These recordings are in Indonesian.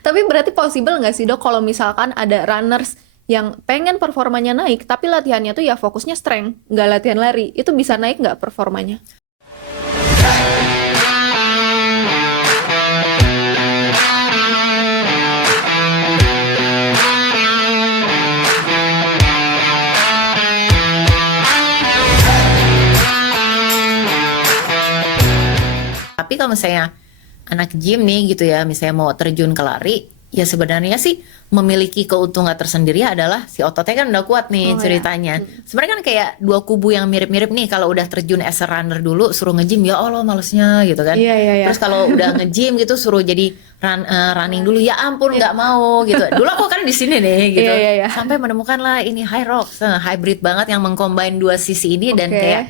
Tapi berarti possible nggak sih dok kalau misalkan ada runners yang pengen performanya naik, tapi latihannya tuh ya fokusnya strength, nggak latihan lari, itu bisa naik nggak performanya? Tapi kalau misalnya anak gym nih gitu ya, misalnya mau terjun ke lari, ya sebenarnya sih memiliki keuntungan tersendiri adalah si ototnya kan udah kuat nih Oh ya. ceritanya. Sebenarnya kan kayak dua kubu yang mirip-mirip nih, kalau udah terjun as a runner dulu suruh nge-gym ya Allah malesnya gitu kan. Iya, iya, iya. Terus kalau udah nge-gym gitu suruh jadi running dulu ya ampun nggak mau gitu. Dulu aku kan di sini nih gitu. Iya, iya, iya. Sampai menemukan lah ini High Rocks, hybrid banget yang mengcombine dua sisi ini dan Oke. kayak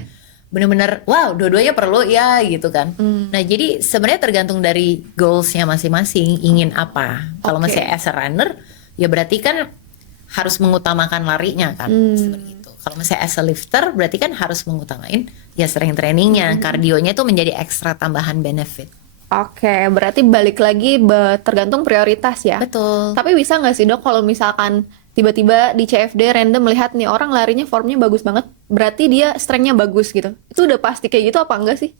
bener-bener wow dua-duanya perlu ya gitu kan. Nah jadi sebenarnya tergantung dari goalsnya masing-masing ingin apa. Kalau Oke. masih as a runner ya berarti kan harus mengutamakan larinya kan seperti itu. Kalau misalnya as a lifter berarti kan harus mengutamain ya strength trainingnya, kardionya itu menjadi ekstra tambahan benefit. Oke, berarti balik lagi tergantung prioritas ya. Betul. Tapi bisa nggak sih dok kalau misalkan tiba-tiba di CFD random melihat nih orang larinya formnya bagus banget, berarti dia strength-nya bagus gitu. Itu udah pasti kayak gitu apa enggak sih?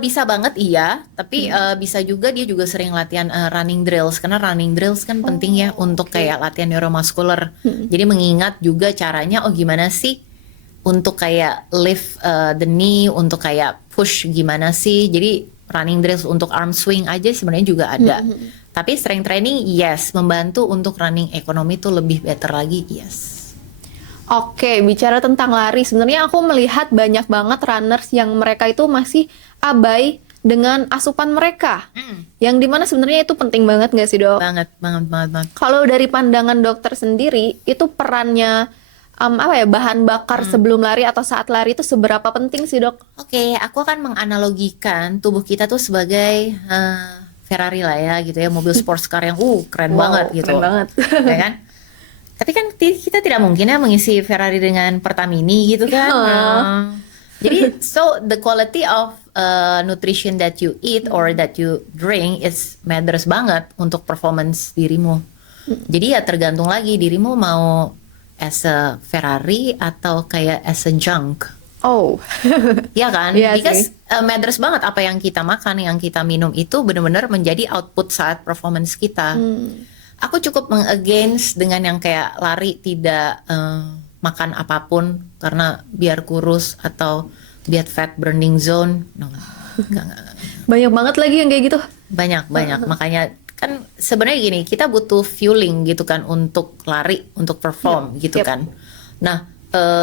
Bisa banget iya, tapi bisa juga dia juga sering latihan running drills karena running drills kan penting ya untuk kayak latihan neuromuscular. Jadi mengingat juga caranya gimana sih untuk kayak lift the knee, untuk kayak push gimana sih. Jadi running drills untuk arm swing aja sebenarnya juga ada. Tapi strength training yes, membantu untuk running ekonomi tuh lebih better lagi yes. Oke, bicara tentang lari, sebenarnya aku melihat banyak banget runners yang mereka itu masih abai dengan asupan mereka. Yang dimana sebenarnya itu penting banget nggak sih dok? Banget. Kalau dari pandangan dokter sendiri, itu perannya apa ya, bahan bakar sebelum lari atau saat lari itu seberapa penting sih dok? Oke, aku akan menganalogikan tubuh kita tuh sebagai Ferrari lah ya gitu ya, mobil sports car yang keren Wow, banget gitu. keren banget. Ya kan? Tapi kan kita tidak mungkin ya mengisi Ferrari dengan Pertamini gitu kan. Jadi so the quality of nutrition that you eat or that you drink is matters banget untuk performance dirimu. Jadi ya tergantung lagi dirimu mau as a Ferrari atau kayak as a junk. Oh, Ya kan? Iya Because sih. matters banget apa yang kita makan, yang kita minum itu benar-benar menjadi output saat performance kita. Aku cukup meng-against dengan yang kayak lari tidak makan apapun karena biar kurus atau biar fat burning zone. No, enggak. banyak banget lagi yang kayak gitu. Banyak. Makanya kan sebenarnya gini, kita butuh fueling gitu kan untuk lari, untuk perform gitu Yep. kan. Nah,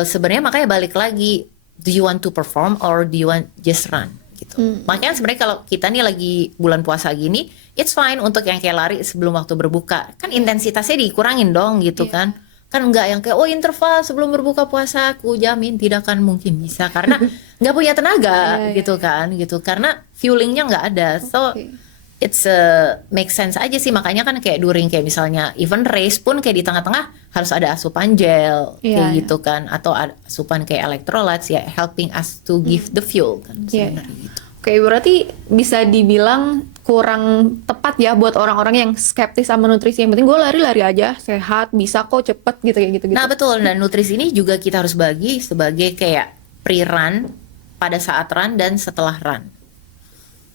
sebenarnya makanya balik lagi, do you want to perform or do you want just run gitu. Makanya sebenarnya kalau kita nih lagi bulan puasa gini, it's fine untuk yang kayak lari sebelum waktu berbuka. Kan intensitasnya dikurangin dong gitu kan. Kan enggak yang kayak interval sebelum berbuka puasa, aku jamin tidak akan mungkin bisa karena nggak punya tenaga gitu kan gitu. Karena fuelingnya nggak ada. So Oke. it's make sense aja sih, makanya kan kayak during kayak misalnya even race pun kayak di tengah-tengah harus ada asupan gel kayak Iya. gitu kan, atau ada asupan kayak electrolytes ya helping us to give the fuel kan Iya. sebenarnya gitu. Oke, berarti bisa dibilang kurang tepat ya buat orang-orang yang skeptis sama nutrisi. Yang penting gue lari-lari aja, sehat, bisa kok cepet gitu kayak gitu-gitu. Nah betul, dan nutrisi ini juga kita harus bagi sebagai kayak pre-run, pada saat run, dan setelah run.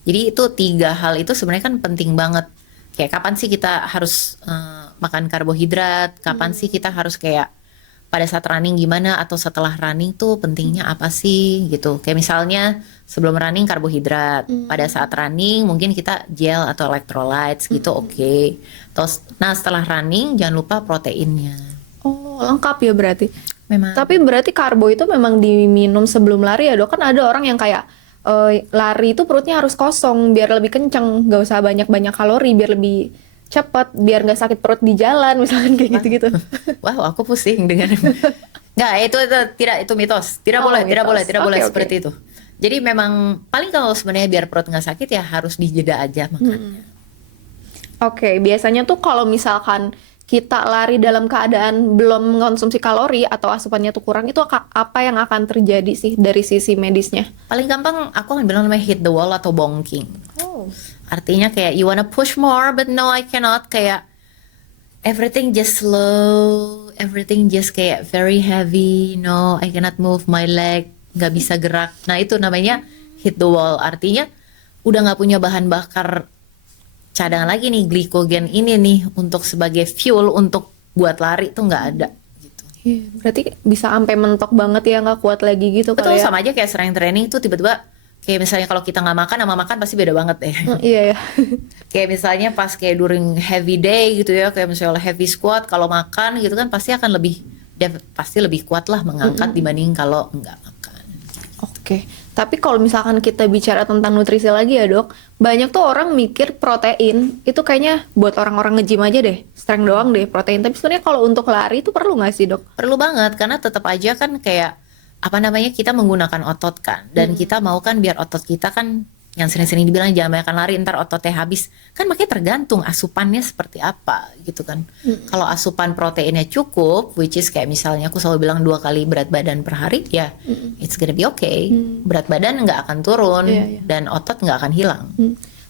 Jadi itu 3 hal itu sebenarnya kan penting banget. Kayak kapan sih kita harus makan karbohidrat, kapan sih kita harus kayak pada saat running gimana, atau setelah running tuh pentingnya apa sih gitu. Kayak misalnya sebelum running karbohidrat, pada saat running mungkin kita gel atau electrolytes gitu oke. Terus nah setelah running jangan lupa proteinnya. Oh, lengkap ya berarti. Memang. Tapi berarti karbo itu memang diminum sebelum lari ya dok? Kan ada orang yang kayak lari itu perutnya harus kosong biar lebih kenceng, nggak usah banyak-banyak kalori biar lebih cepat, biar nggak sakit perut di jalan misalkan kayak gitu-gitu. Wow, aku pusing dengan nggak itu tidak, itu mitos. Tidak boleh Mitos. Oke, oke. seperti itu. Jadi memang paling kalau sebenarnya biar perut nggak sakit ya harus dijeda aja makannya. Oke, biasanya tuh kalau misalkan kita lari dalam keadaan belum mengkonsumsi kalori atau asupannya tuh kurang, itu apa yang akan terjadi sih dari sisi medisnya? Paling gampang aku akan bilang namanya hit the wall atau bonking. Oh. Artinya kayak you wanna push more but no I cannot, kayak everything just slow, everything just kayak very heavy, no I cannot move my leg, nggak bisa gerak. Nah itu namanya hit the wall, artinya udah nggak punya bahan bakar cadangan lagi nih, glikogen ini nih untuk sebagai fuel untuk buat lari tuh nggak ada gitu. Iya, berarti bisa sampai mentok banget ya, nggak kuat lagi gitu Betul, kali ya. sama aja kayak strength training tuh tiba-tiba kayak misalnya kalau kita nggak makan sama makan pasti beda banget deh. Iya ya. Kayak misalnya pas kayak during heavy day gitu ya, kayak misalnya heavy squat, kalau makan gitu kan pasti akan lebih, dia pasti lebih kuat lah mengangkat dibanding kalau nggak makan. Oke, tapi kalau misalkan kita bicara tentang nutrisi lagi ya dok, banyak tuh orang mikir protein itu kayaknya buat orang-orang nge-gym aja deh, strength doang deh protein. Tapi sebenarnya kalau untuk lari itu perlu nggak sih dok? Perlu banget, karena tetap aja kan kayak apa namanya, kita menggunakan otot kan, dan kita mau kan biar otot kita kan yang sering-sering dibilang jangan banyak lari ntar ototnya habis, kan makanya tergantung asupannya seperti apa gitu kan. Kalau asupan proteinnya cukup, which is kayak misalnya aku selalu bilang 2 kali berat badan per hari, ya it's gonna be okay. Berat badan nggak akan turun, Iya, iya. dan otot nggak akan hilang.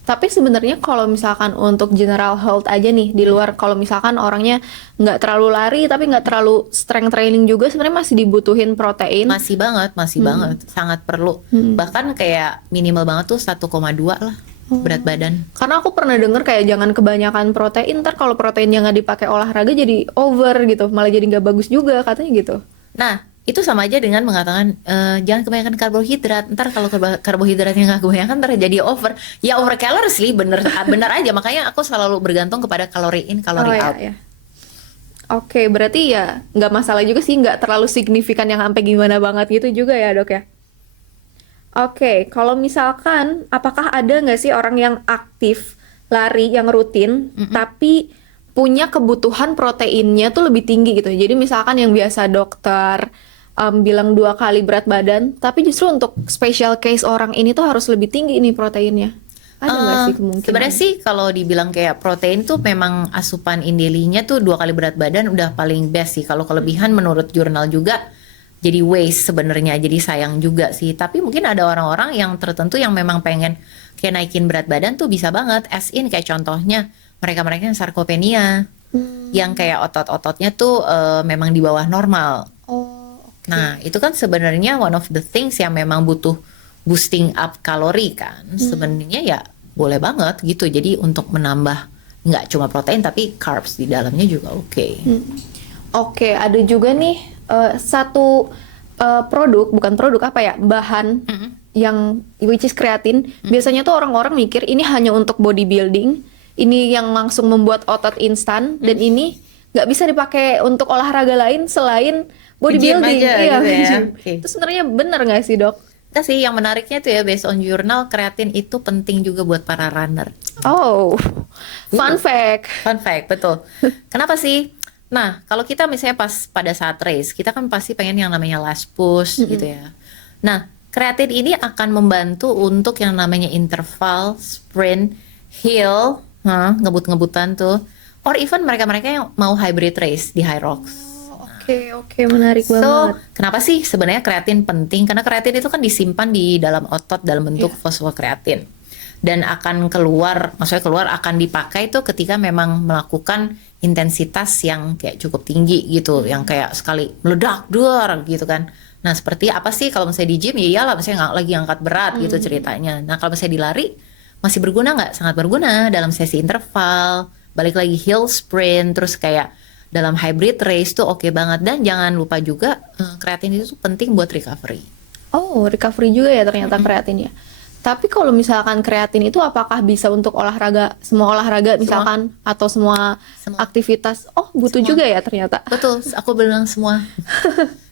Tapi sebenarnya kalau misalkan untuk general health aja nih, di luar kalau misalkan orangnya nggak terlalu lari tapi nggak terlalu strength training juga, sebenarnya masih dibutuhin protein. Masih banget, sangat perlu. Bahkan kayak minimal banget tuh 1,2 lah berat badan. Karena aku pernah denger kayak jangan kebanyakan protein, ntar kalau proteinnya nggak dipakai olahraga jadi over gitu, malah jadi nggak bagus juga katanya gitu. Nah, itu sama aja dengan mengatakan jangan kebanyakan karbohidrat. Ntar kalau karbohidratnya nggak kebanyakan, ntar jadi over. Ya over calories sih, bener aja. Makanya aku selalu bergantung kepada kalori in, kalori out. Ya. Oke, berarti ya nggak masalah juga sih, nggak terlalu signifikan yang sampai gimana banget gitu juga ya dok ya. Oke, kalau misalkan apakah ada nggak sih orang yang aktif lari yang rutin tapi punya kebutuhan proteinnya tuh lebih tinggi gitu. Jadi misalkan yang biasa dokter bilang 2 kali berat badan, tapi justru untuk special case orang ini tuh harus lebih tinggi nih proteinnya. Ada nggak sih kemungkinan? Sebenarnya sih kalau dibilang kayak protein tuh memang asupan indelinya tuh 2 kali berat badan udah paling best sih. Kalau kelebihan menurut jurnal juga jadi waste sebenarnya, jadi sayang juga sih. Tapi mungkin ada orang-orang yang tertentu yang memang pengen kayak naikin berat badan tuh bisa banget. As in kayak contohnya mereka-mereka yang sarkopenia, yang kayak otot-ototnya tuh memang di bawah normal. Nah, itu kan sebenarnya one of the things yang memang butuh boosting up kalori kan. Sebenarnya ya boleh banget gitu. Jadi untuk menambah nggak cuma protein tapi carbs di dalamnya juga oke. Oke, ada juga nih satu bukan produk apa ya, bahan yang which is kreatin. Biasanya tuh orang-orang mikir ini hanya untuk bodybuilding, ini yang langsung membuat otot instan, dan ini nggak bisa dipakai untuk olahraga lain selain bodybuilding. Aja, iya, gitu ya. Okay. Itu sebenarnya benar nggak sih dok? Kita sih yang menariknya tuh ya, based on jurnal, kreatin itu penting juga buat para runner. Oh, fun fact. Fun fact, betul. Kenapa sih? Nah, kalau kita misalnya pas pada saat race, kita kan pasti pengen yang namanya last push gitu ya. Nah, kreatin ini akan membantu untuk yang namanya interval, sprint, hill, ngebut-ngebutan tuh, or even mereka-mereka yang mau hybrid race di high rocks. Oke, menarik banget. Kenapa sih sebenarnya kreatin penting? Karena kreatin itu kan disimpan di dalam otot dalam bentuk fosfokreatin. Dan akan keluar, maksudnya keluar akan dipakai tuh ketika memang melakukan intensitas yang kayak cukup tinggi gitu, yang kayak sekali meledak duar gitu kan. Nah, seperti apa sih kalau misalnya di gym? Ya iyalah, misalnya lagi angkat berat gitu ceritanya. Nah, kalau misalnya di lari, masih berguna nggak? Sangat berguna dalam sesi interval, balik lagi hill sprint, terus kayak dalam hybrid race tuh oke banget. Dan jangan lupa juga kreatin itu penting buat recovery. Oh, recovery juga ya ternyata kreatin ya. Tapi kalau misalkan kreatin itu apakah bisa untuk olahraga, semua olahraga misalkan, atau semua aktivitas? Oh, butuh juga ya ternyata. Betul, aku bilang semua.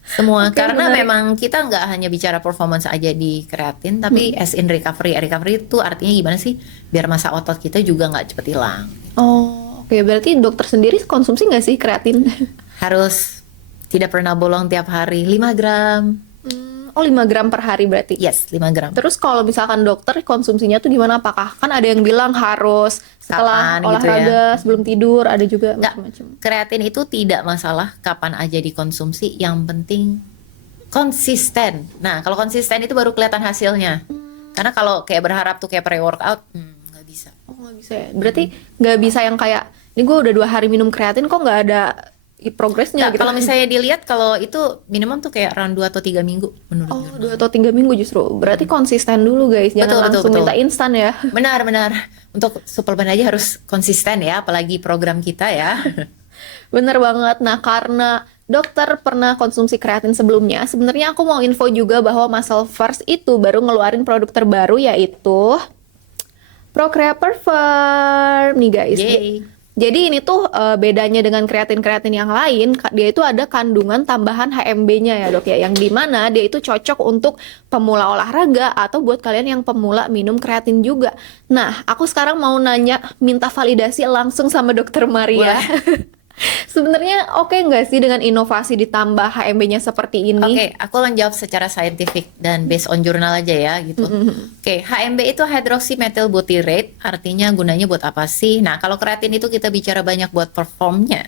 Semua, karena menarik. memang kita nggak hanya bicara performance aja di kreatin, tapi as in recovery. Recovery itu artinya gimana sih? Biar masa otot kita juga nggak cepet hilang. Oh, oke. Berarti dokter sendiri konsumsi nggak sih kreatin? Harus tidak pernah bolong tiap hari, 5 gram. Oh, 5 gram per hari berarti? Yes, 5 gram. Terus kalau misalkan dokter konsumsinya tuh gimana? Apakah kan ada yang bilang harus setelah Kapan gitu olahraga, sebelum tidur, ada juga Nggak, macam-macam. kreatin itu tidak masalah kapan aja dikonsumsi, yang penting konsisten. Nah, kalau konsisten itu baru kelihatan hasilnya. Karena kalau kayak berharap tuh kayak pre-workout, Oh, nggak bisa ya. Berarti nggak bisa yang kayak ini gue udah 2 hari minum kreatin kok nggak ada progresnya Nggak, gitu. kalau misalnya dilihat kalau itu minimum tuh kayak round 2 atau 3 minggu menurut Oh, jurnal. 2 atau 3 minggu justru. Berarti konsisten dulu guys, jangan Betul, betul, langsung betul. minta instan ya. Benar. Untuk suplemen aja harus konsisten ya, apalagi program kita ya. Bener banget. Nah, karena dokter pernah konsumsi kreatin sebelumnya, sebenarnya aku mau info juga bahwa Muscle First itu baru ngeluarin produk terbaru yaitu Procrea Perform nih guys. Yay. Jadi ini tuh bedanya dengan kreatin-kreatin yang lain, dia itu ada kandungan tambahan HMB-nya ya dok ya, yang dimana dia itu cocok untuk pemula olahraga atau buat kalian yang pemula minum kreatin juga. Nah, aku sekarang mau nanya, minta validasi langsung sama dokter Maria. Boleh. Sebenarnya oke nggak sih dengan inovasi ditambah HMB-nya seperti ini? Oke, aku akan jawab secara scientific dan based on jurnal aja ya gitu. Oke, HMB itu hydroxymethylbutyrate, artinya gunanya buat apa sih? Nah, kalau kreatin itu kita bicara banyak buat performnya,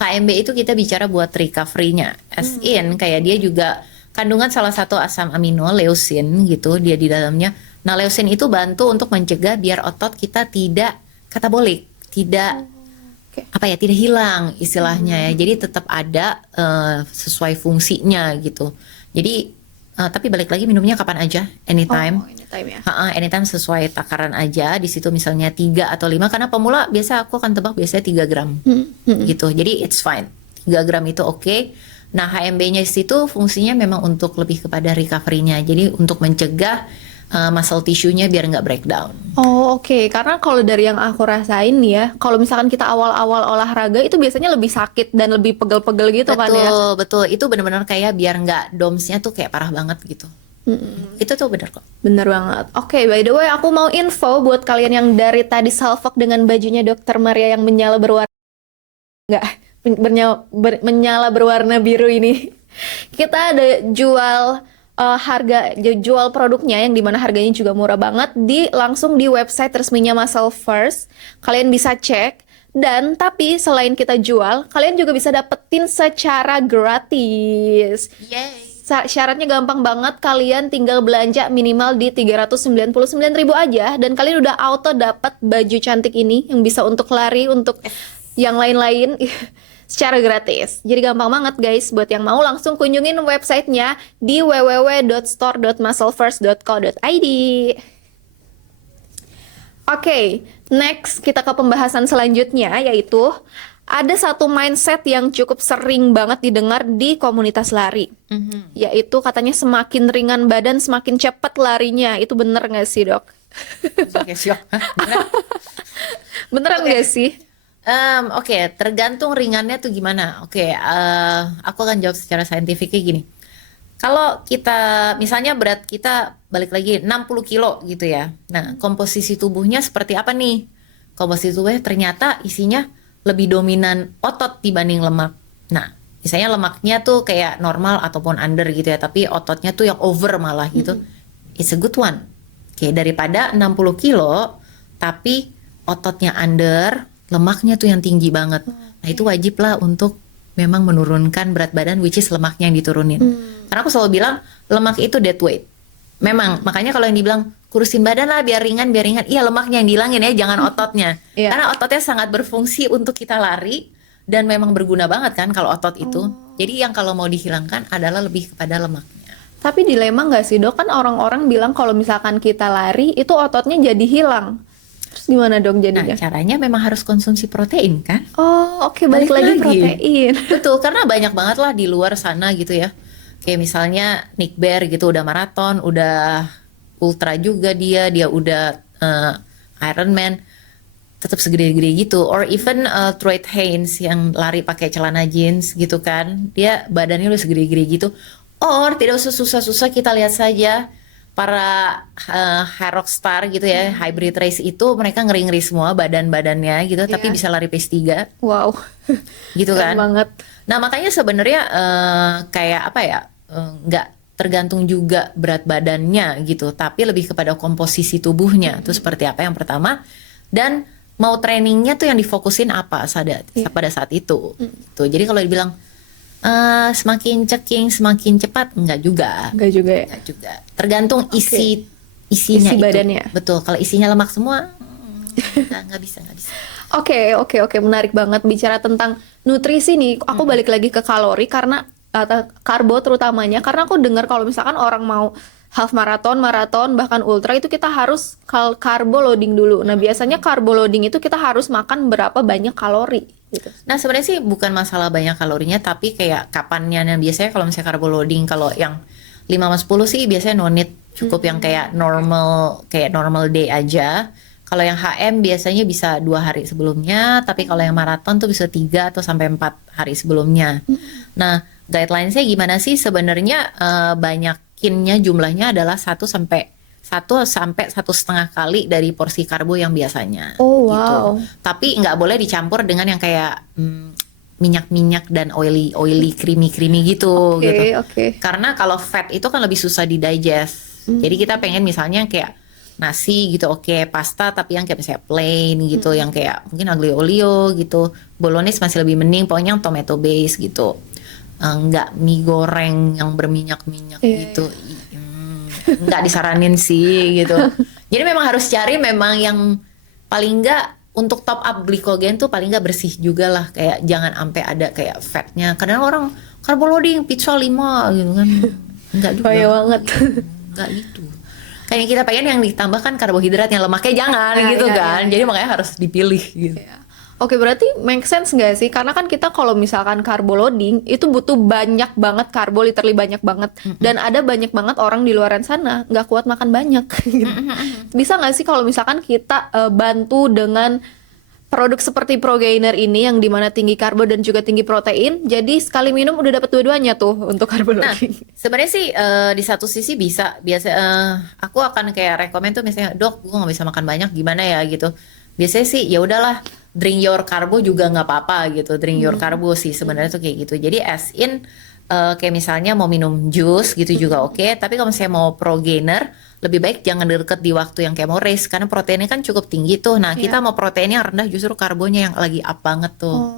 HMB itu kita bicara buat recovery-nya. As in, kayak dia juga kandungan salah satu asam amino, leucin gitu, dia di dalamnya. Nah, leucin itu bantu untuk mencegah biar otot kita tidak katabolik, tidak Oke. apa ya, tidak hilang istilahnya ya, jadi tetap ada sesuai fungsinya gitu. Jadi tapi balik lagi minumnya kapan aja, anytime. Oh, anytime ya. Anytime sesuai takaran aja, di situ misalnya 3 atau 5, karena pemula biasa aku akan tebak biasanya 3 gram gitu, jadi it's fine, 3 gram itu oke. Nah, HMB-nya di situ fungsinya memang untuk lebih kepada recovery-nya, jadi untuk mencegah muscle tissue-nya biar nggak breakdown. Oh, oke. Karena kalau dari yang aku rasain nih ya, kalau misalkan kita awal-awal olahraga itu biasanya lebih sakit dan lebih pegel-pegel gitu kan ya. Betul, itu benar-benar kayak biar nggak DOMS-nya tuh kayak parah banget gitu. Itu tuh benar kok. Bener banget. Oke, by the way, aku mau info buat kalian yang dari tadi salfok dengan bajunya Dokter Maria yang menyala berwarna nggak menyala berwarna biru ini. Kita ada jual jual produknya yang dimana harganya juga murah banget langsung di website resminya Muscle First. Kalian bisa cek. Dan tapi selain kita jual, kalian juga bisa dapetin secara gratis. Yay. Syaratnya gampang banget, kalian tinggal belanja minimal di 399.000 aja dan kalian udah auto dapat baju cantik ini yang bisa untuk lari, untuk yang lain-lain secara gratis. Jadi gampang banget guys, buat yang mau langsung kunjungin websitenya di www.store.musclefirst.co.id. Oke, next kita ke pembahasan selanjutnya, yaitu ada satu mindset yang cukup sering banget didengar di komunitas lari, yaitu katanya semakin ringan badan semakin cepat larinya. Itu bener nggak sih dok? Oke, siap. Beneran nggak sih? Oke, tergantung ringannya tuh gimana. Oke, aku akan jawab secara saintifiknya gini. Kalau kita, misalnya berat kita balik lagi 60 kilo gitu ya. Nah, komposisi tubuhnya seperti apa nih? Komposisi tubuhnya ternyata isinya lebih dominan otot dibanding lemak. Nah, misalnya lemaknya tuh kayak normal ataupun under gitu ya, tapi ototnya tuh yang over malah gitu. It's a good one. Oke, daripada 60 kilo, tapi ototnya under, lemaknya tuh yang tinggi banget. Nah, itu wajib lah untuk memang menurunkan berat badan, which is lemaknya yang diturunin. Karena aku selalu bilang, lemak itu dead weight. Memang, makanya kalau yang dibilang, kurusin badan lah biar ringan. Iya, lemaknya yang dihilangin ya, jangan ototnya. Iya. Karena ototnya sangat berfungsi untuk kita lari, dan memang berguna banget kan kalau otot itu. Jadi yang kalau mau dihilangkan adalah lebih kepada lemaknya. Tapi dilema nggak sih dok? Kan orang-orang bilang kalau misalkan kita lari, itu ototnya jadi hilang. Terus gimana dong Nah, jadinya? caranya memang harus konsumsi protein kan? Oh, oke, balik lagi protein. Betul, karena banyak banget lah di luar sana gitu ya. Kayak misalnya Nick Bare gitu udah maraton, udah ultra juga dia udah Ironman, tetap segede-gede gitu. Or even Troy Haynes yang lari pakai celana jeans gitu kan, dia badannya udah segede-gede gitu. Or tidak usah susah-susah, kita lihat saja para high rock star gitu ya, hybrid race itu mereka ngeri-ngeri semua badan-badannya gitu, tapi Iya. bisa lari pace 3 Wow, gitu keren kan. banget. Nah, makanya sebenarnya kayak apa ya, nggak tergantung juga berat badannya gitu, tapi lebih kepada komposisi tubuhnya itu seperti apa yang pertama, dan mau trainingnya tuh yang difokusin apa pada saat itu. Tuh, jadi kalau dibilang semakin ceking semakin cepat, enggak juga. Enggak juga ya? Enggak juga. Tergantung isinya Isi itu. badannya. Betul. Kalau isinya lemak semua, nggak bisa, nggak bisa. Oke, menarik banget bicara tentang nutrisi nih. Aku balik lagi ke kalori karena karbo terutamanya karena aku dengar kalau misalkan orang mau half marathon, bahkan ultra itu kita harus karbo loading dulu. Nah, biasanya karbo loading itu kita harus makan berapa banyak kalori gitu. Nah sebenarnya sih bukan masalah banyak kalorinya, tapi kayak kapannya. Nah biasanya kalau misalnya carbo loading, kalau yang 5-10 sih biasanya no need, cukup yang kayak normal day aja. Kalau yang HM biasanya bisa 2 hari sebelumnya, tapi kalau yang maraton tuh bisa 3 atau sampai 4 hari sebelumnya. Nah guideline-nya gimana sih sebenarnya? Banyakinnya jumlahnya adalah 1 sampai 1,5 kali dari porsi karbo yang biasanya. Oh Gitu. wow. Tapi nggak boleh dicampur dengan yang kayak minyak-minyak dan oily, creamy gitu gitu. Oke. Karena kalau fat itu kan lebih susah didigest. Jadi kita pengen misalnya kayak nasi gitu, oke, pasta tapi yang kayak misalnya plain gitu, yang kayak mungkin aglio olio gitu, bolognese masih lebih mending, pokoknya yang tomato base gitu. Nggak mie goreng yang berminyak-minyak Iya, gitu. Nggak disaranin sih gitu. Jadi memang harus cari memang yang paling nggak untuk top up glikogen tuh paling nggak bersih juga lah. Kayak jangan sampai ada kayak fatnya. Kadang orang carbo loading pizza 5 gitu kan. Nggak juga. Bahaya banget. Nggak gitu. Kayak yang kita pengen yang ditambahkan karbohidratnya, lemaknya jangan Ya, gitu ya, kan. ya. Jadi makanya harus dipilih gitu. Iya. Oke, berarti make sense nggak sih? Karena kan kita kalau misalkan carbo loading itu butuh banyak banget karbo, literally banyak banget. Dan ada banyak banget orang di luaran sana nggak kuat makan banyak. Gitu. Bisa nggak sih kalau misalkan kita bantu dengan produk seperti Progainer ini yang dimana tinggi karbo dan juga tinggi protein, jadi sekali minum udah dapat dua-duanya tuh untuk carbo Nah, loading. sebenarnya sih di satu sisi bisa. Biasa aku akan kayak rekomend tuh misalnya, dok, gue nggak bisa makan banyak, gimana ya gitu. Biasanya sih ya udahlah, drink your carbo juga nggak apa-apa gitu. Drink your carbo sih sebenarnya tuh kayak gitu. Jadi as in kayak misalnya mau minum jus gitu juga oke. Tapi kalau misalnya mau Progainer, lebih baik jangan deket di waktu yang kayak mau race karena proteinnya kan cukup tinggi tuh. Nah kita mau proteinnya yang rendah, justru karbonya yang lagi up banget tuh.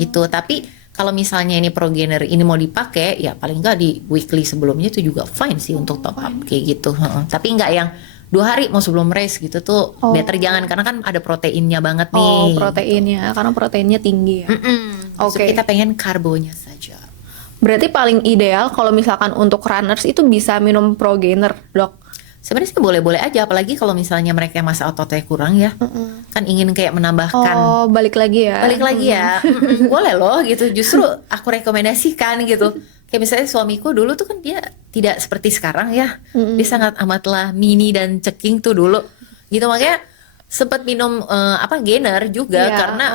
Gitu. Tapi kalau misalnya ini Progainer ini mau dipakai, ya paling nggak di weekly sebelumnya itu juga fine sih untuk top up kayak gitu. Tapi nggak yang 2 hari mau sebelum race gitu tuh better jangan, karena kan ada proteinnya banget nih. Oh, proteinnya, karena proteinnya tinggi ya. Oke. Oke. Kita pengen karbonya saja. Berarti paling ideal kalau misalkan untuk runners itu bisa minum Progainer, dok. Sebenarnya sih boleh-boleh aja, apalagi kalau misalnya mereka yang masa ototnya kurang ya, kan ingin kayak menambahkan. Oh, balik lagi ya. Balik lagi ya, boleh loh gitu. Justru aku rekomendasikan gitu. Kayak misalnya suamiku dulu tuh kan dia tidak seperti sekarang ya. Dia sangat amatlah mini dan ceking tuh dulu. Gitu makanya sempat minum gainer juga Iya, karena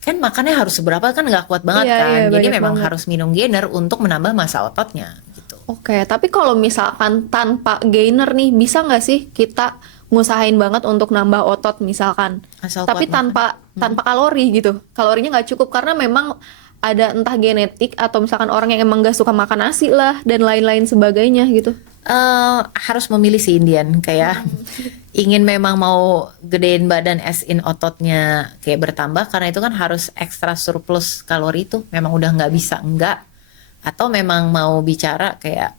kan makannya harus seberapa kan nggak kuat banget Iya, kan. iya, Jadi banyak memang banget. harus minum gainer untuk menambah massa ototnya gitu. Oke, tapi kalau misalkan tanpa gainer nih, bisa nggak sih kita ngusahain banget untuk nambah otot misalkan? Asal Tapi kuat makan. tanpa kalori gitu. Kalorinya nggak cukup karena memang ada entah genetik atau misalkan orang yang emang nggak suka makan nasi lah dan lain-lain sebagainya gitu. Harus memilih si Indian kayak ingin memang mau gedein badan as in ototnya kayak bertambah, karena itu kan harus ekstra surplus kalori itu memang udah nggak bisa enggak, atau memang mau bicara kayak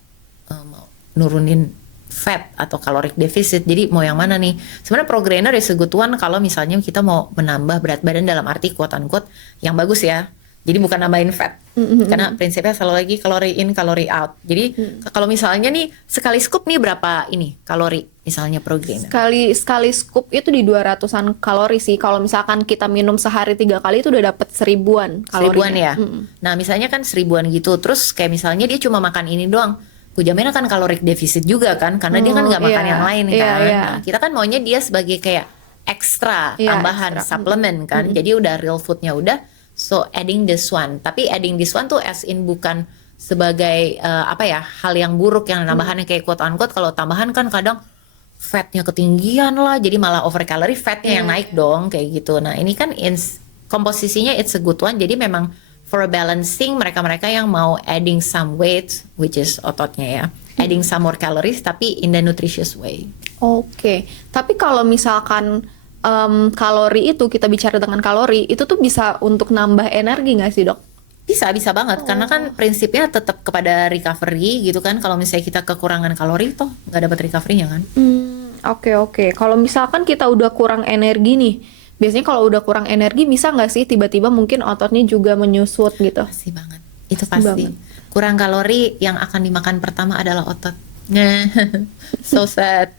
mau nurunin fat atau caloric deficit. Jadi mau yang mana nih? Sebenarnya Progainer is a good one kalau misalnya kita mau menambah berat badan dalam arti quote unquote yang bagus ya. Jadi bukan nambahin fat. Karena prinsipnya selalu lagi kalori in, kalori out. Jadi kalau misalnya nih sekali scoop nih berapa ini kalori misalnya Progainer? Sekali scoop itu di 200-an kalori sih. Kalau misalkan kita minum sehari 3 kali itu udah dapet 1000-an kalorinya. 1000-an ya. Nah misalnya kan 1000-an gitu. Terus kayak misalnya dia cuma makan ini doang. Ku jamin akan caloric deficit juga kan. Karena dia kan nggak makan yang lain kan. Nah, kita kan maunya dia sebagai kayak ekstra tambahan suplemen kan. Jadi udah real foodnya udah. So adding this one. Tapi adding this one tuh as in bukan sebagai hal yang buruk, yang tambahan yang kayak quote unquote. Kalau tambahan kan kadang fatnya ketinggian lah, jadi malah over calorie, fatnya yang naik dong kayak gitu. Nah ini kan komposisinya it's a good one. Jadi memang for a balancing mereka-mereka yang mau adding some weight, which is ototnya ya, adding some more calories tapi in the nutritious way. Oke. Tapi kalau misalkan kalori itu, kita bicara dengan kalori itu tuh bisa untuk nambah energi nggak sih, dok? Bisa banget, karena kan prinsipnya tetap kepada recovery gitu kan. Kalau misalnya kita kekurangan kalori toh nggak dapat recovery-nya kan. Oke. Kalau misalkan kita udah kurang energi nih, biasanya kalau udah kurang energi bisa nggak sih tiba-tiba mungkin ototnya juga menyusut gitu? Pasti banget. Itu Pasti pasti. banget. Kurang kalori yang akan dimakan pertama adalah otot. Nah, so sad.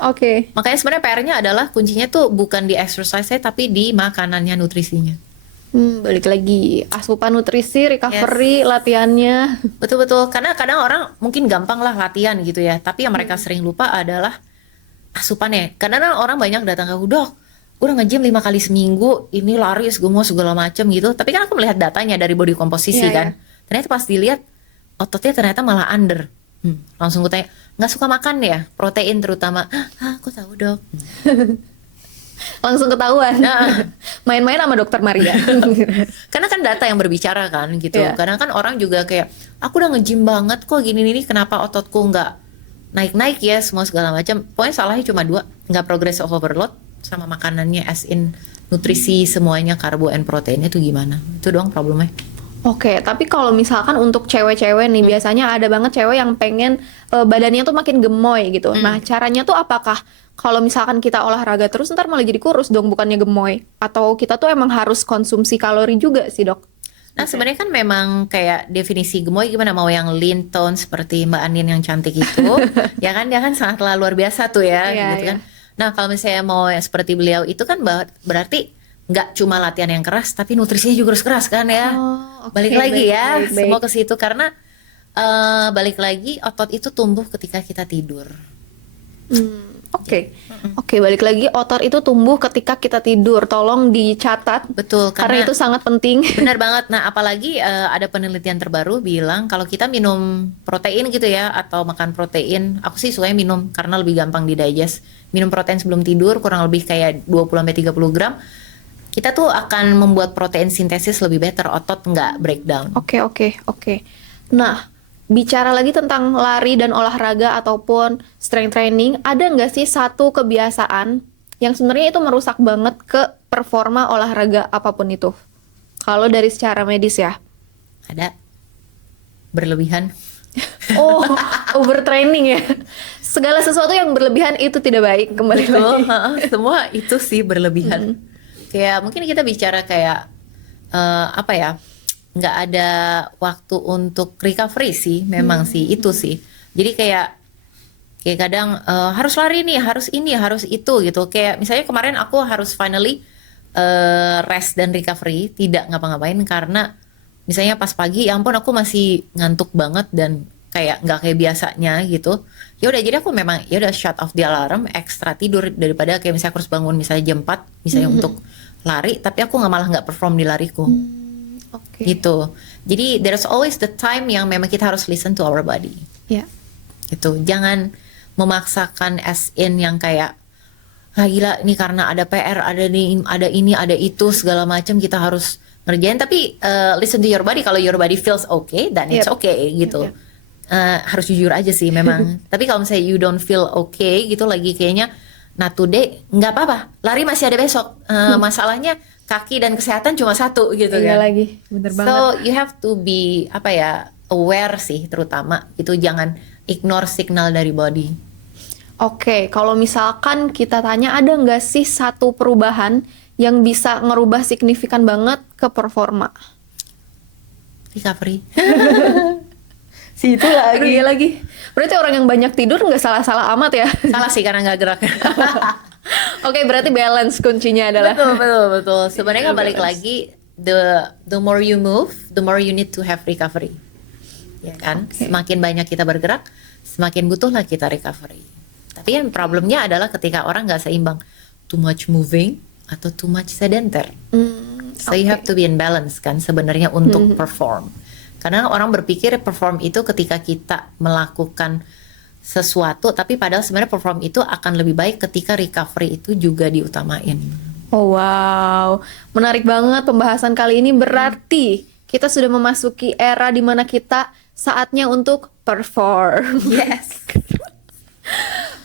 Oke. Makanya sebenarnya PR-nya adalah kuncinya tuh bukan di exercise tapi di makanannya, nutrisinya. Balik lagi asupan nutrisi, recovery, latihannya. Betul-betul. Karena kadang orang mungkin gampang lah latihan gitu ya. Tapi yang mereka sering lupa adalah asupannya. Kadang orang banyak datang ke aku, dok, gue udah nge-gym 5 kali seminggu, ini lari segala macem gitu. Tapi kan aku melihat datanya dari body komposisi Iya, kan. Ternyata pas dilihat ototnya ternyata malah under. Langsung gue tanya, nggak suka makan ya? Protein terutama. Ah, aku tahu dok. Langsung ketahuan. Nah. Main-main sama dokter Maria. Karena kan data yang berbicara kan gitu. Iya. Kadang kan orang juga kayak, aku udah nge-gym banget kok gini kenapa ototku nggak naik-naik ya semua segala macam. Pokoknya salahnya cuma 2, nggak progressive overload sama makanannya as in nutrisi semuanya karbo and proteinnya tuh gimana. Itu doang problemnya. Oke, tapi kalau misalkan untuk cewek-cewek nih, biasanya ada banget cewek yang pengen badannya tuh makin gemoy gitu. Nah, caranya tuh apakah kalau misalkan kita olahraga terus ntar malah jadi kurus dong, bukannya gemoy? Atau kita tuh emang harus konsumsi kalori juga sih, Dok? Nah sebenarnya kan memang kayak definisi gemoy gimana, mau yang lean tone seperti Mbak Andin yang cantik itu ya kan, dia kan sangatlah luar biasa tuh ya Iya, gitu iya. kan. Nah kalau misalnya mau yang seperti beliau itu kan berarti nggak cuma latihan yang keras tapi nutrisinya juga harus keras kan ya. Oh, oke, Balik lagi baik, ya baik, semua baik. ke situ karena balik lagi otot itu tumbuh ketika kita tidur. Oke, balik lagi otot itu tumbuh ketika kita tidur. Tolong dicatat. Betul, Karena karena itu sangat penting. benar banget. Nah, apalagi ada penelitian terbaru bilang kalau kita minum protein gitu ya atau makan protein, aku sih sukanya minum karena lebih gampang didigest. Minum protein sebelum tidur kurang lebih kayak 20 sampai 30 gram. Kita tuh akan membuat protein sintesis lebih better, otot nggak breakdown. Oke. Nah, bicara lagi tentang lari dan olahraga ataupun strength training, ada nggak sih satu kebiasaan yang sebenarnya itu merusak banget ke performa olahraga apapun itu? Kalau dari secara medis ya. Ada berlebihan. Oh, overtraining ya. Segala sesuatu yang berlebihan itu tidak baik, kembali Betul, lagi. semua itu sih berlebihan. Kayak mungkin kita bicara kayak apa ya? Nggak ada waktu untuk recovery sih, memang sih itu sih. Jadi kayak kadang harus lari nih, harus ini, harus itu gitu. Kayak misalnya kemarin aku harus finally rest dan recovery, tidak ngapa-ngapain karena misalnya pas pagi, ya ampun aku masih ngantuk banget dan kayak nggak kayak biasanya gitu. Ya udah jadi aku memang ya udah shut off the alarm, ekstra tidur daripada kayak misalnya aku harus bangun misalnya jam 4 misalnya untuk lari, tapi aku malah nggak perform di lariku. Oke. Gitu. Jadi there's always the time yang memang kita harus listen to our body. Ya. Gitu. Jangan memaksakan as in yang kayak ah gila ini karena ada PR, ada ini, ada itu segala macam kita harus ngerjain, tapi listen to your body. Kalau your body feels okay, then it's Yep. okay gitu. Yep. Harus jujur aja sih memang. Tapi kalau misalnya you don't feel okay gitu lagi kayaknya, nah today nggak apa-apa, lari masih ada besok. Masalahnya kaki dan kesehatan cuma satu gitu Iya kan. lagi, bener banget. So you have to be apa ya, aware sih terutama itu, jangan ignore signal dari body. Oke, kalau misalkan kita tanya ada nggak sih satu perubahan yang bisa ngerubah signifikan banget ke performa? Recovery. Si itu lagi. Aduh, iya lagi. Berarti orang yang banyak tidur nggak salah-salah amat ya? Salah sih karena nggak gerak. Oke, berarti balance kuncinya adalah. Betul. Sebenarnya kan balik lagi, the more you move, the more you need to have recovery. Ya kan? Oke. Semakin banyak kita bergerak, semakin butuhlah kita recovery. Tapi yang problemnya adalah ketika orang nggak seimbang, too much moving atau too much sedentary. So you have to be in balance kan sebenarnya untuk perform. Karena orang berpikir perform itu ketika kita melakukan sesuatu, tapi padahal sebenarnya perform itu akan lebih baik ketika recovery itu juga diutamain. Oh wow, menarik banget pembahasan kali ini. Berarti kita sudah memasuki era di mana kita saatnya untuk perform. Yes.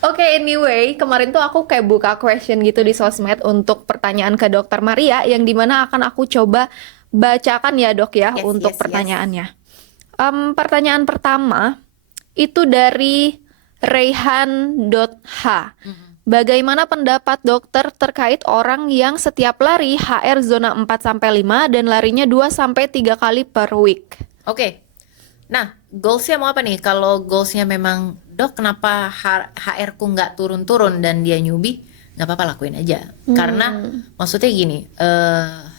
Oke, anyway, kemarin tuh aku kayak buka question gitu di sosmed untuk pertanyaan ke Dokter Maria, yang dimana akan aku coba bacakan ya dok ya, Yes, untuk yes. pertanyaannya. Pertanyaan pertama itu dari Rehan.h. Bagaimana pendapat dokter terkait orang yang setiap lari HR zona 4-5 dan larinya 2-3 kali per week? Oke. Nah, goalsnya mau apa nih? Kalau goalsnya memang, dok kenapa HR ku nggak turun-turun dan dia newbie, nggak apa-apa lakuin aja. Karena maksudnya gini,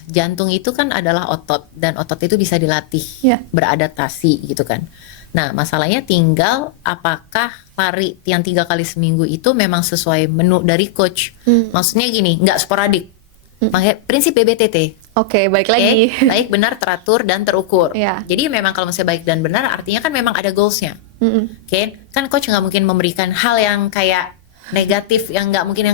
jantung itu kan adalah otot dan otot itu bisa dilatih, Ya. beradaptasi gitu kan. Nah, masalahnya tinggal apakah lari yang 3 kali seminggu itu memang sesuai menu dari coach. Maksudnya gini, nggak sporadik. Makanya prinsip BBTT. Oke, balik Oke, lagi. baik, benar, teratur, dan terukur. Ya. Jadi memang kalau misalnya baik dan benar, artinya kan memang ada goalsnya. Mm-mm. Oke, kan coach nggak mungkin memberikan hal yang kayak negatif, yang nggak mungkin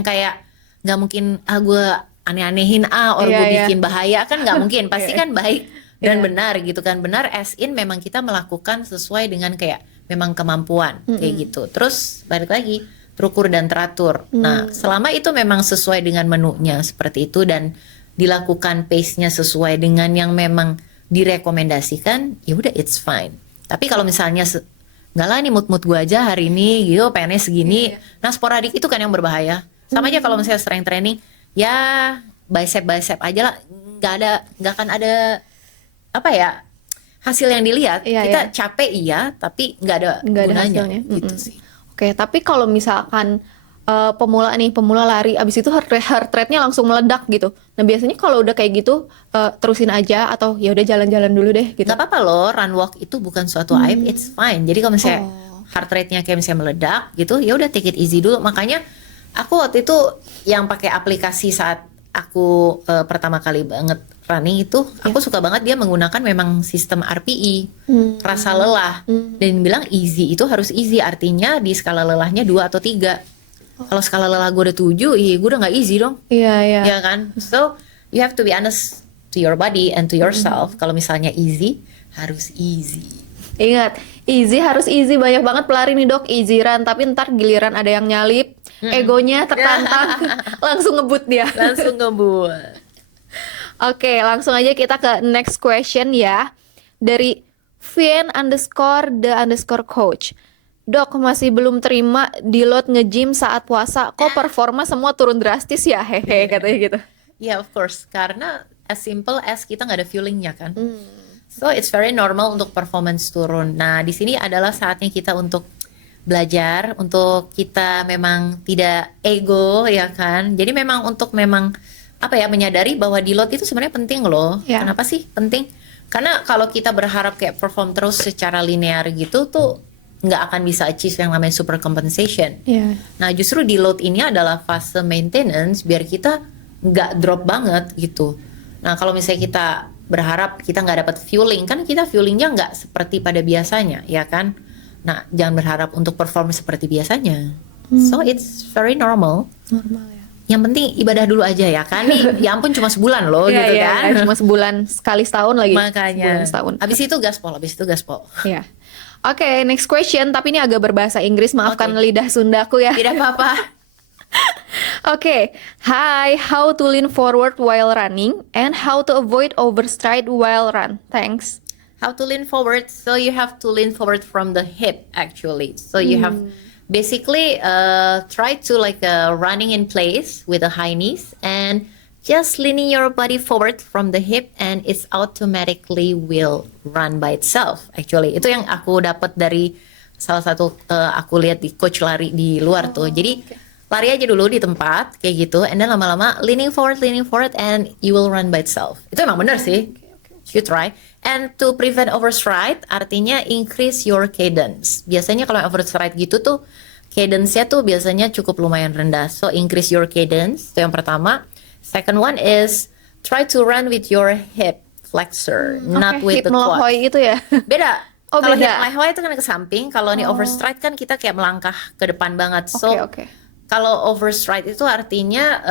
gue aneh-anehin or Iya, gue iya. bikin bahaya, kan nggak mungkin. Pasti Iya. kan baik dan Iya. benar gitu kan. Benar as in memang kita melakukan sesuai dengan kayak memang kemampuan kayak gitu. Terus balik lagi, terukur dan teratur. Nah, selama itu memang sesuai dengan menunya seperti itu dan dilakukan pace-nya sesuai dengan yang memang direkomendasikan, ya udah it's fine. Tapi kalau misalnya nggak lah, nih mood gue aja hari ini gitu, pengennya segini. Nah, sporadik itu kan yang berbahaya. Sama aja kalau misalnya strength training, ya bicep aja lah, nggak akan ada apa ya hasil yang dilihat. Iya, Kita iya. capek iya, tapi nggak ada Nggak ada gunanya hasilnya. gitu Mm-mm. sih. Oke, tapi kalau misalkan pemula lari, abis itu heart rate-nya langsung meledak gitu. Nah, biasanya kalau udah kayak gitu, terusin aja atau ya udah jalan-jalan dulu deh gitu. Nggak apa-apa loh, run walk itu bukan suatu aib, it's fine. Jadi kalau misalnya heart rate-nya kayak misalnya meledak gitu, ya udah take it easy dulu. Makanya aku waktu itu yang pakai aplikasi saat aku pertama kali banget running itu, aku suka banget dia menggunakan memang sistem RPE, rasa lelah, dan bilang easy itu harus easy, artinya di skala lelahnya 2 atau 3. Kalau skala lelah gue udah 7, gue udah nggak easy dong. Iya, iya. Ya kan? So you have to be honest to your body and to yourself. Kalau misalnya easy, harus easy. Ingat, easy harus easy. Banyak banget pelari nih dok, easy run. Tapi ntar giliran ada yang nyalip, egonya tertantang, langsung ngebut dia. Langsung ngebut. Oke, langsung aja kita ke next question ya. Dari Vien_the_coach. Dok, masih belum terima deload nge-gym saat puasa. Kok performa semua turun drastis ya? Hehe, katanya gitu. Yeah, of course. Karena as simple as kita nggak ada fuelingnya kan. So it's very normal untuk performance turun. Nah, di sini adalah saatnya kita untuk belajar, untuk kita memang tidak ego ya kan. Jadi memang untuk menyadari bahwa deload itu sebenarnya penting loh. Ya. Kenapa sih penting? Karena kalau kita berharap kayak perform terus secara linear gitu tuh nggak akan bisa achieve yang namanya super compensation. Iya. Nah, justru deload ini adalah fase maintenance biar kita nggak drop banget gitu. Nah, kalau misalnya kita berharap kita nggak dapat fueling, kan kita fuelingnya nggak seperti pada biasanya, ya kan? Nah, jangan berharap untuk perform seperti biasanya. So it's very normal. Normal ya. Yang penting ibadah dulu aja ya kan? Nih, ya ampun cuma sebulan loh Iya, gitu iya, kan? iya. Cuma sebulan sekali setahun lagi. Makanya. Sebulan setahun. Abis itu gaspol. Iya. Oke, next question. Tapi ini agak berbahasa Inggris. Maafkan Oke. lidah Sundaku ya. Tidak apa-apa. Oke, hi, how to lean forward while running and how to avoid overstride while run. Thanks. How to lean forward? So you have to lean forward from the hip actually. So you have basically try to running in place with the high knees and just leaning your body forward from the hip and it's automatically will run by itself actually. Itu yang aku dapat dari salah satu aku lihat di coach lari di luar tuh. Jadi lari aja dulu di tempat kayak gitu and then lama-lama leaning forward and you will run by itself. Itu emang benar sih. You try. And to prevent overstride artinya increase your cadence. Biasanya kalau overstride gitu tuh cadence-nya tuh biasanya cukup lumayan rendah. So increase your cadence. Itu yang pertama. Second one is try to run with your hip flexor, not Oke, with hip the quad. melohoi itu ya. Beda. Oh, Kalau hip beda. melohoi itu kan ke samping, kalau nih overstride kan kita kayak melangkah ke depan banget. So Oke. kalau overstride itu artinya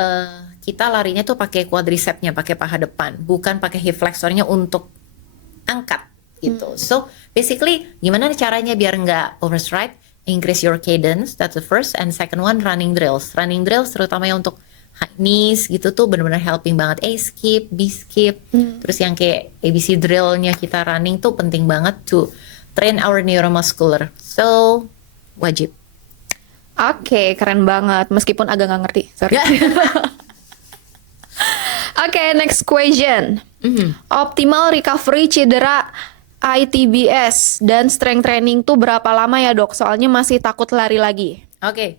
kita larinya tuh pakai quadricepsnya, pakai paha depan, bukan pakai hip flexornya untuk angkat gitu. So basically gimana caranya biar nggak overstride? Increase your cadence, that's the first. And second one, running drills. Running drills terutama yang untuk knees gitu tuh benar-benar helping banget. A skip, B skip. Terus yang kayak ABC drillnya kita running tuh penting banget to train our neuromuscular. So wajib. Oke, keren banget. Meskipun agak nggak ngerti, sorry. Oke, next question. Optimal recovery cedera ITBS dan strength training tuh berapa lama ya dok? Soalnya masih takut lari lagi. Oke.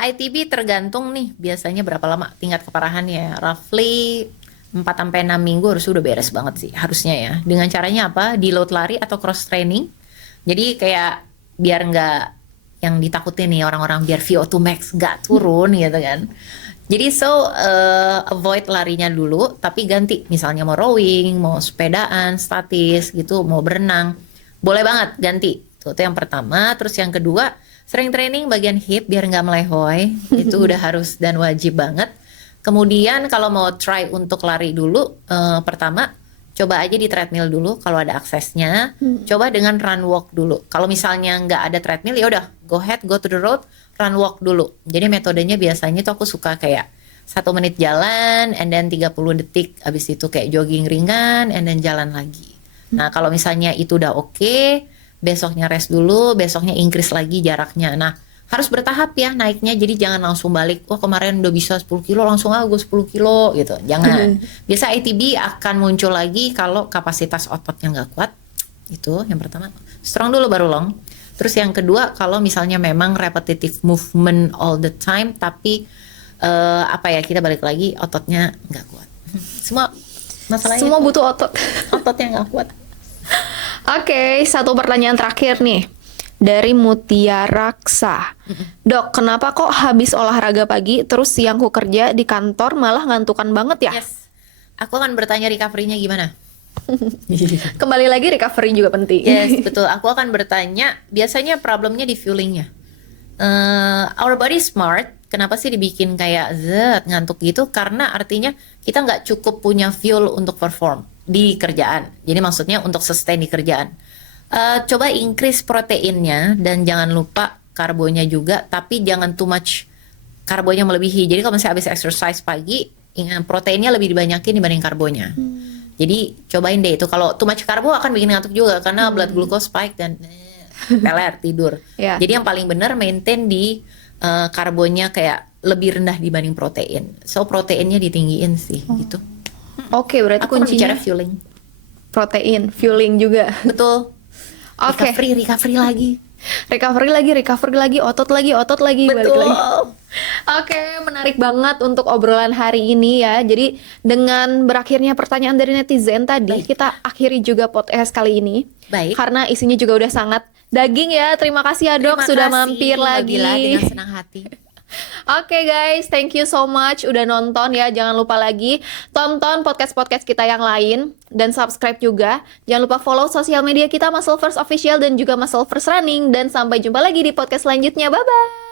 ITB tergantung nih biasanya berapa lama tingkat keparahannya. Roughly 4 sampai 6 minggu harus udah beres banget sih harusnya ya. Dengan caranya apa? Deload lari atau cross training. Jadi kayak biar nggak yang ditakutin nih orang-orang, biar VO2 max nggak turun gitu kan. Jadi avoid larinya dulu, tapi ganti misalnya mau rowing, mau sepedaan, statis gitu, mau berenang, boleh banget ganti. Itu yang pertama. Terus yang kedua, strength training bagian hip biar nggak melehoi, itu udah harus dan wajib banget. Kemudian kalau mau try untuk lari dulu, pertama coba aja di treadmill dulu kalau ada aksesnya. Coba dengan run walk dulu. Kalau misalnya nggak ada treadmill, ya udah go ahead, go to the road, run walk dulu. Jadi metodenya biasanya tuh aku suka kayak 1 menit jalan, and then 30 detik, abis itu kayak jogging ringan, and then jalan lagi. Nah kalau misalnya itu udah oke, besoknya rest dulu, besoknya increase lagi jaraknya. Nah harus bertahap ya naiknya, jadi jangan langsung balik, wah kemarin udah bisa 10 kilo langsung gue 10 kilo gitu, jangan. Biasa ITB akan muncul lagi kalau kapasitas ototnya nggak kuat. Itu yang pertama, strong dulu baru long. Terus yang kedua, kalau misalnya memang repetitive movement all the time, tapi kita balik lagi ototnya nggak kuat. Semua masalahnya Semua butuh otot. ototnya nggak kuat. Oke, satu pertanyaan terakhir nih. Dari Mutiara Raksa. Dok, kenapa kok habis olahraga pagi terus siangku kerja di kantor malah ngantukan banget ya? Yes, aku akan bertanya recovery-nya gimana. Kembali lagi recovery juga penting. Yes, betul. Aku akan bertanya, biasanya problemnya di fuelingnya. Our body smart, kenapa sih dibikin kayak ngantuk gitu? Karena artinya kita nggak cukup punya fuel untuk perform di kerjaan. Jadi maksudnya untuk sustain di kerjaan. Coba increase proteinnya dan jangan lupa karbonya juga, tapi jangan too much karbonya melebihi. Jadi kalau misalnya habis exercise pagi, proteinnya lebih dibanyakin dibanding karbonya. Jadi cobain deh itu. Kalau too much karbo akan bikin ngantuk juga karena blood glucose spike dan peler tidur. Yeah. Jadi yang paling benar maintain di karbonya kayak lebih rendah dibanding protein. So proteinnya ditinggiin sih gitu. Oke, berarti Aku kuncinya bicara fueling. protein, fueling juga. Betul. Oke. Recovery lagi. recovery lagi, otot lagi, balik Betul. lagi. Oke, menarik banget untuk obrolan hari ini ya. Jadi dengan berakhirnya pertanyaan dari netizen tadi, Baik. kita akhiri juga podcast kali ini. Baik. Karena isinya juga udah sangat daging ya. Terima kasih ya dok Terima sudah kasih, mampir Mbak lagi. Bila, dengan senang hati. Oke guys, thank you so much udah nonton ya. Jangan lupa lagi tonton podcast-podcast kita yang lain dan subscribe juga. Jangan lupa follow sosial media kita Muscle First Official dan juga Muscle First Running. Dan sampai jumpa lagi di podcast selanjutnya. Bye-bye.